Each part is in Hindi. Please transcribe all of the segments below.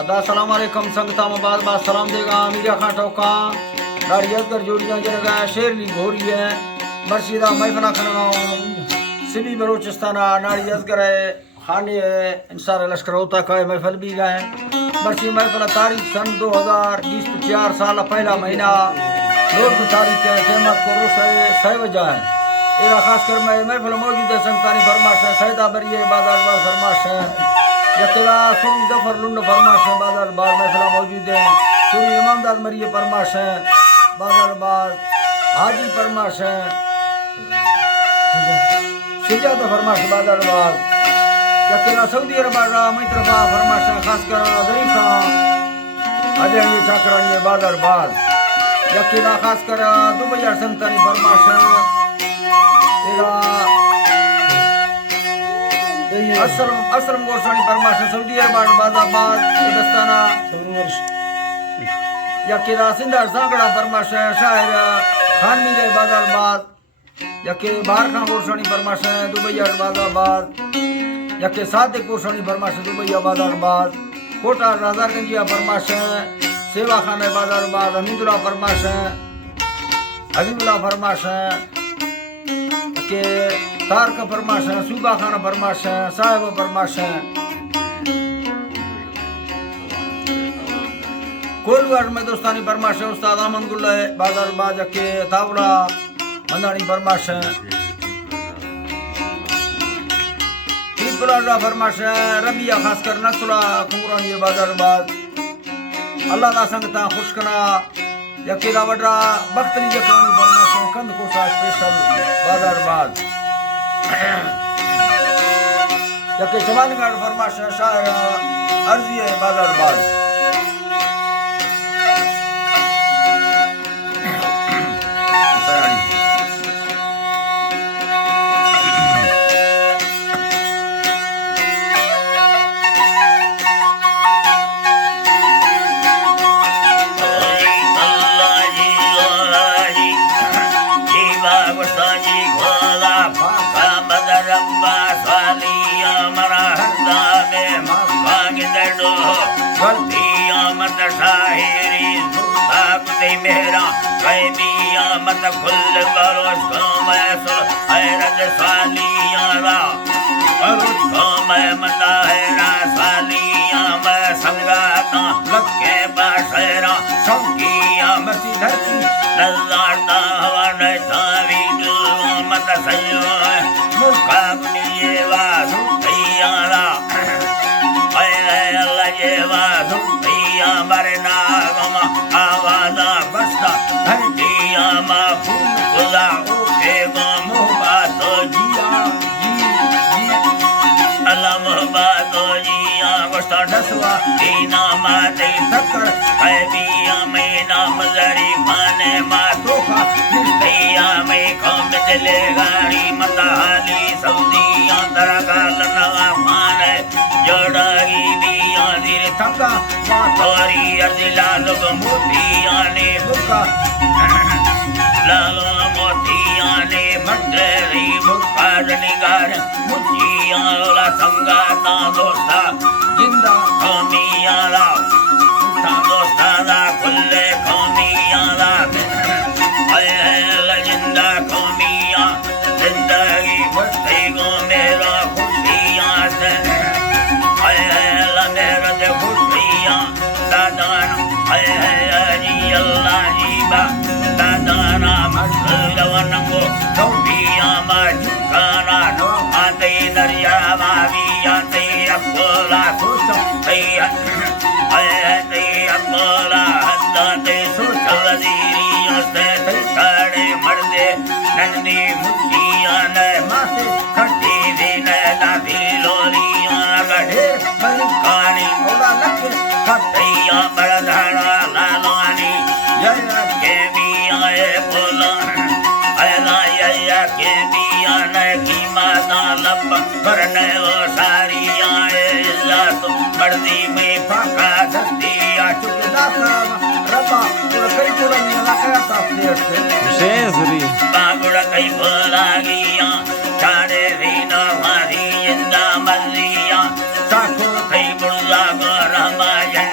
अदा सलाम अलैकुम संगता मबाद बाद सलाम देगा मीडिया खां टोका गाड़ियत कर जोड़ियां जरगा शेरली घोरी है मर्शिदा महफिल खनगा सिबी बलोचिस्तान नाड़ियत करे खाने है इंसार लश्कर होता का महफिल भी गए मर्शी महफिल तारीख सन 2020 4 साल पहला महीना रोज तारीख है क़यामत को रोश है 6 बजे है एरा खास कर महफिल मौजूद है संगतानी फरमाश है सैदा बरिए बाजार बार फरमाश है यकरा सुनी जफर लुंड फरमाश है बाजार बार महफिल मौजूद है सुनी ईमानदार मरिए फरमाश है बाजार बार हाजी फरमाश है सिजादा फरमाश बाजार बार यकरा सऊदी अरब मैत्रफा फरमाश है खास कर जरीफा अजय चाकरानी बाजार बार यकरा खास कर दुबई संतानी फरमाश है एरा असलम गोसानी परमाश सऊदी अरब बादाबाद हिंदुस्ताना यके सिंधर सांगड़ा परमाश शायर खान मीरे बादाबाद यके बाहर खान गोसानी परमाश दुबई बादाबाद यके सादिक गोसानी परमाश दुबई बादाबाद कोटा राजारगंजिया परमाश सेवा खान बादाबाद हमीदुल्लाह परमाश हबीबुल्लाह फरमाश के तारक फरमाश है सूबा खाना फरमाश है साहिब फरमाश है कोलवाड़ में दोस्तानी फरमाश है उस्ताद अमन गुल बाजार बाज के तावड़ा मंदानी फरमाश है ईदुल्लाह फरमाश है रबिया खास कर नसला कुमरानी बाजार बाज अल्लाह दा संगता खुश करा यकीला वडरा बख्तरी जकानी फरमाश है कंद कोसा स्पेशल बाजार बाज यके जमानगढ़ फरमाश शायर अर्जी है बाजार बाज मेरा कैदिया मत खुल बरोस को मैं सुर हैरत सालिया रा बरोस को मैं मत हैरत सालिया मैं संगाता लक्के बाशरा शौकिया मसी धरती नज़ारता हवा न तावी दिल मत सयो मुका गुनिये वासु तैयारा अल्लाह ये वासु तैयारा मरना गमा आवाज़ा बस्ता हंडिया माफूम खुदा उठे मोहब्बत जिया अल्लाह मोहब्बत जिया बस्ता डसवा दीना माते तकर है बिया में नाम जरी माने मातोखा निस्तिया में कम दिले गाड़ी मताली सऊदिया दरगाल नवा माने जोड़ागी बिया दिल थका मातोरी अजिला लोग मोतिया ने बुका लालो मोतिया ने मटरी बुका निगार मुचिया ला संगाता दोस्ता जिंदा कौमिया ला दोस्ता दा कुल्ले कौमिया ला जिंदा कौमिया जिंदगी बस्ती को मेरा खुशियाँ से मेरा खुशियाँ दादान जी अल्लाह जीबा दादाना मसलवनको कौमिया मजुकाना नो आते दरिया माविया ते अकोला खुशो ते अकोला हद्दा ते सुचल दीरियों से ते साड़े मर्दे नन्दी मुखिया ने मासे खट्टी दी ने दादी लोलिया गढ़े मलिकानी ओला लखे खट्टिया बड़धारा लालानी जरा के भी आए बोला अला या के भी आने की माता लब करने वो सारी आए इल्लात मर्दी में फाका धरती आ चुके दासा रबा और कई बोला नहीं लगा था शेज़री बागुड़ा कई बोला गिया चारे रीना मारी इंदा मलिया साखो कई बुला गोरा माया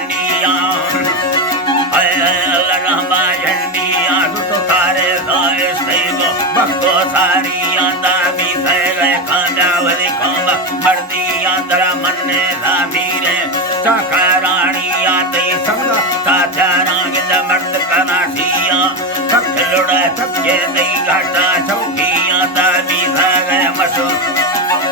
सारिया दा भी गए खांडा वरी खांबा मर्दिया दरा मन्ने दा भीरे चाका रानिया ते संग काचा रांग मर्द कनाशिया थक लुड़ा थके दई घाटा चौकिया दा भी गए मशो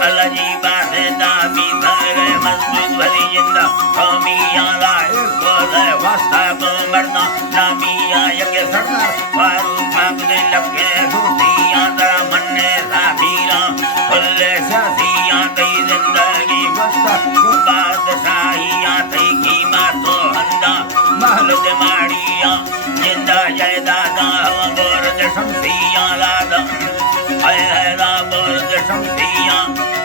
अलजी बात दा भी गए मजबूत भरी जिंदा कौमिया दा एक है वास्ता को मरना नामिया यके सरदार फारूक मांगदे लगे दूतिया दरा मन्ने दा भीरा खुले शासिया तई जिंदगी वस्ता बादशाहिया तई कीमत तो हंदा महल दे माड़िया जिंदा जायदादा गोर दे शमसिया लादा है दा गोर दे शमसिया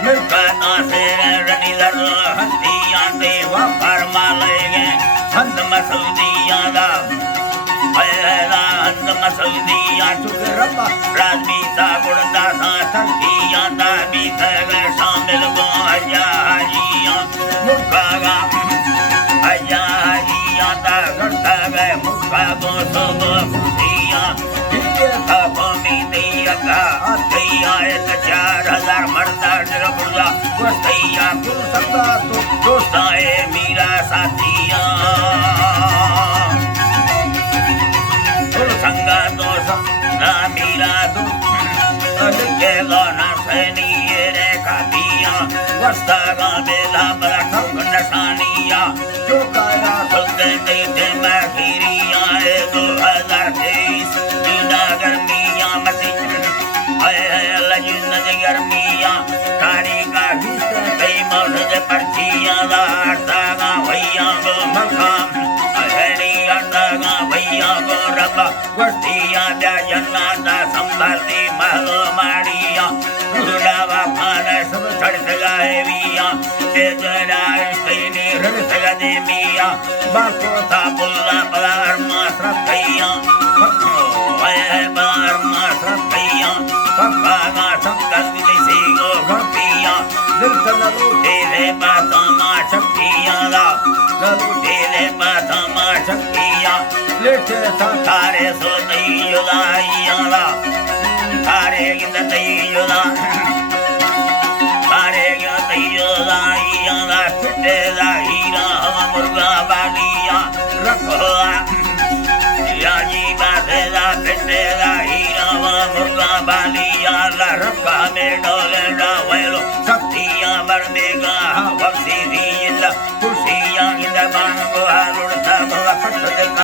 मिलकता से रनी दर हस्तिया दे वफर मालेगे हंद मसूदिया दा है दा हंद मसूदिया चुके रब्बा राजमी सा गुड़दा सा थकिया दा भी गए शामिल गो हजा हाजिया मुकागा हजा हाजिया दा करता गए मुका गो सोगो खुशिया था कौमी दैया का आतैया 4000 मर्दा डरबुला वस्तैया कुल सबदा तो दोस्ता है मेरा साथिया कुल संगा दोस्त ना मेरा दोस्त के लाना सैनी रे खातिया वस्ता का बेला बड़ा ठग नशानिया जो काया सुलते दे मैं खीरिया 2023 गर्मिया मसी लजिन गर्मिया तारीका कई मौसम पर्चिया दागा भैया गो मकाम दागा भैया गो रबा वस्तिया जा जन्नाता संभालती महलो माड़िया गुरुलावा खाना सब छड़ सगाए मिया तेजरा स्तेनी रग सगा दे मिया बाको था पुल्ला पलार मासरा भैया बार मासरा भैया पप्पा ना शंकर विदेशी गो घटिया दिल से लूटे रे बाता माँ शक्तिया ला लूटे रे बाता माँ शक्तिया लेटे सा थारे सो दैयुलाइया ला थारे गिंद दैयुला थारे गिंद दैयुलाइया ला पिटे दा हीरा हवा मुर्गा बालिया रखो याजी बाधेला पिटेला हीरा वा मुर्गा बालिया ला रखा में डोले डावेलो शक्तियाँ बरमेगा वक्सी दी